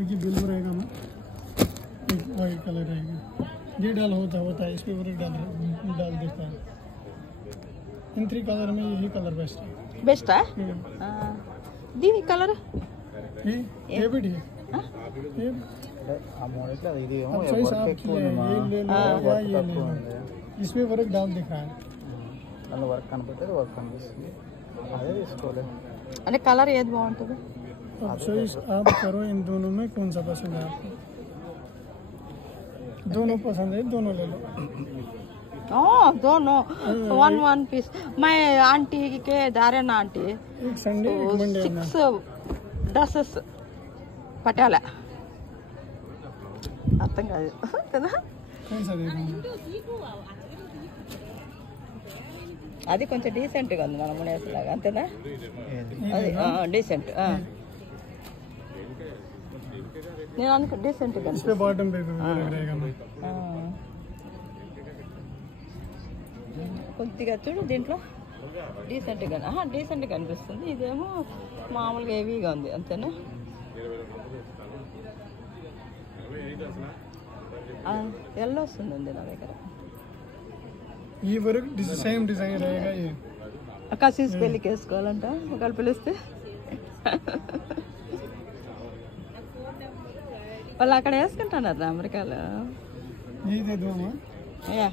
ये ब्लू रहेगा ना, एक वाइट कलर रहेगा। ये डाल होता है, इस पे वर्क डाल देता है। इन 3 कलर में यही कलर बेस्ट है। दी कलर ये भी ठीक है। ये चॉइस आपकी है, ये ले लो या ये ले लो। इसमें वर्क डाल दिखा है, वर्क कनपड़े वर्क कनिपिस्तुंदी अदे తీసుకోలే అంటే కలర్ ఏది బాగుంటుంది? अब चॉइस आप करो, इन दोनों में कौन सा पसंद है आपको? दोनों पसंद है, दोनों ले लो। दोनों 1 पीस। मैं आंटी के दारे ना आंटी एक संडे एक मंडे 6 ड्रेसेस पटाला అర్థం కాదు కదా? कौन सा देखूंगा? అది కొంచెం డీసెంట్గా ఉంది మన మునేసలాగా, అంతేనా? అది డీసెంట్, నేను అనుకో డీసెంట్గా इस पे बॉटम पे भी वर्क रहेगा ना। కొద్దిగా చూడు దీంట్లో డీసెంట్గా అనిపిస్తుంది. ఇదేమో మామూలుగా హెవీగా ఉంది, అంతేనా? ఎల్లో వస్తుంది నా దగ్గర. ये वर्क सेम डिजाइन रहेगा। ये కసిస్ పెళ్ళికి వేసుకోవాలంట ఒకళ్ళు పిలిస్తే. వాళ్ళు అక్కడ వేసుకుంటున్నారు అమెరికాలో. ये दे दो। యా